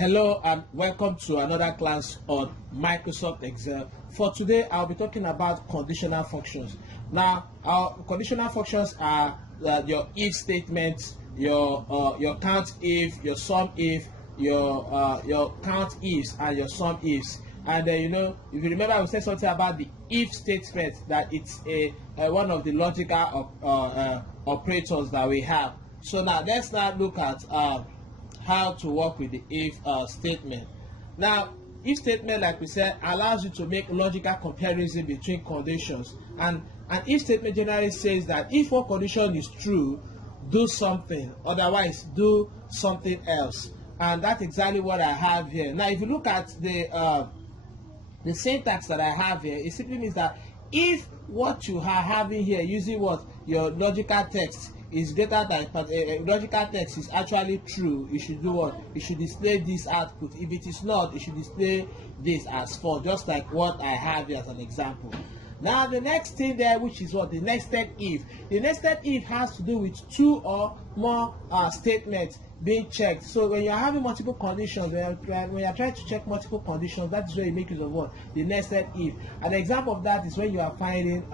Hello and welcome to another class on Microsoft Excel. For today, I'll be talking about conditional functions. Now, our conditional functions are your if statements, your CountIF, your SUMIF, your CountIFs, and your SUMIFs. And if you remember, we said something about the if statement, that it's one of the logical operators that we have. So now let's now look at how to work with the if statement. Now, if statement, like we said, allows you to make logical comparison between conditions, and an if statement generally says that if one condition is true, do something, otherwise do something else. And that's exactly what I have here. Now, if you look at the syntax that I have here, it simply means that if what you are having here using what your logical text is greater than logical text is actually true, you should do what? You should display this output. If it is not, you should display this as false, just like what I have here as an example. Now the next thing there, which is what? The nested if. The nested if has to do with two or more statements being checked. So when you are having multiple conditions, when you are trying to check multiple conditions, that is where you make use of what? The nested if. An example of that is when you are finding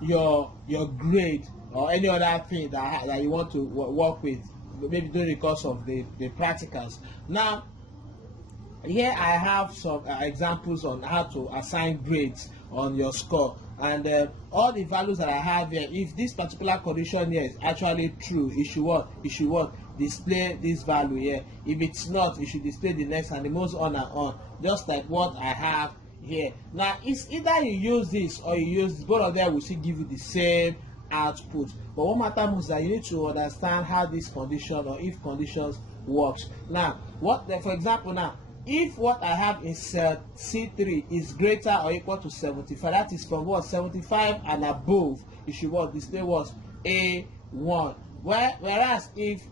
your grade or any other thing that you want to work with, maybe during the course of the practicals. Now, here I have some examples on how to assign grades on your score, and all the values that I have here, if this particular condition here is actually true, it should what? It should what? Display this value here. If it's not, it should display the next, and it moves on and on, just like what I have here. Now, it's either you use this or you use this, both of them will still give you the same output. But what matters is that you need to understand how this condition or if conditions works. Now, for example, now if what I have in cell C3 is greater or equal to 75, that is from what? 75 and above, you should what? Display what? A1. Whereas if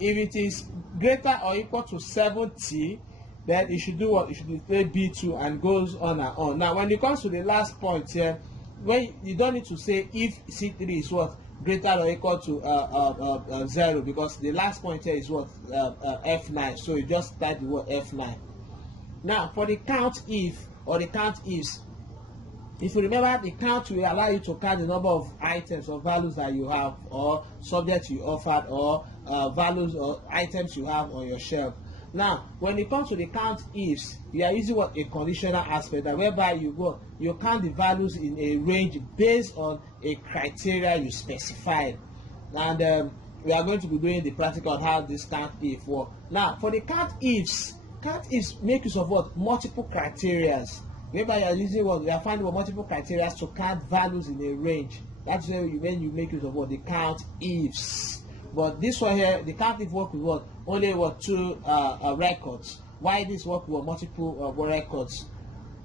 it is greater or equal to 70, then you should do what? You should display B2, and goes on and on. Now, when it comes to the last point here, when you don't need to say if C3 is what? Greater or equal to 0, because the last point here is what? F9. So you just type the word F9. Now, for the CountIF or the CountIFs, if you remember, the count will allow you to count the number of items or values that you have, or subjects you offered, or values or items you have on your shelf. Now, when it comes to the CountIFs, you are using what? A conditional aspect, that whereby you count the values in a range based on a criteria you specified. And we are going to be doing the practical on how this CountIF works. Now, for the CountIFs make use of what? Multiple criteria. Whereby you are using what? We are finding what? Multiple criteria to count values in a range. That's when you make use of what? The CountIFs. But this one here, the CountIF work with what? Only what? Two records. Why this work with multiple records?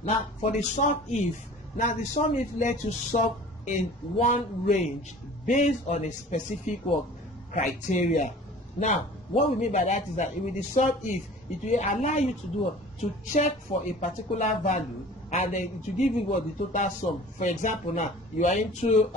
Now, for the SUMIF, the SUMIF lets you sum in one range based on a specific work criteria. Now, what we mean by that is that with the SUMIF, it will allow you to do to check for a particular value, and then it will give you what? The total sum. For example, now you are into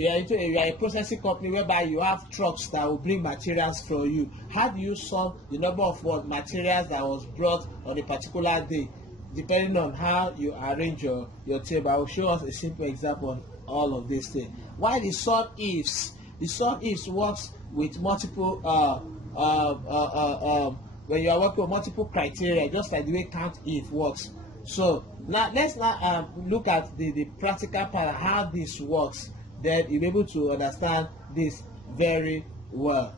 you are a processing company whereby you have trucks that will bring materials for you. How do you sum the number of materials that was brought on a particular day, depending on how you arrange your table? I will show us a simple example on all of this thing. Why the SUMIFs? The SUMIFs works with multiple when you are working with multiple criteria, just like the way CountIF works. So now let's look at the practical part of how this works. Then you'll be able to understand this very well.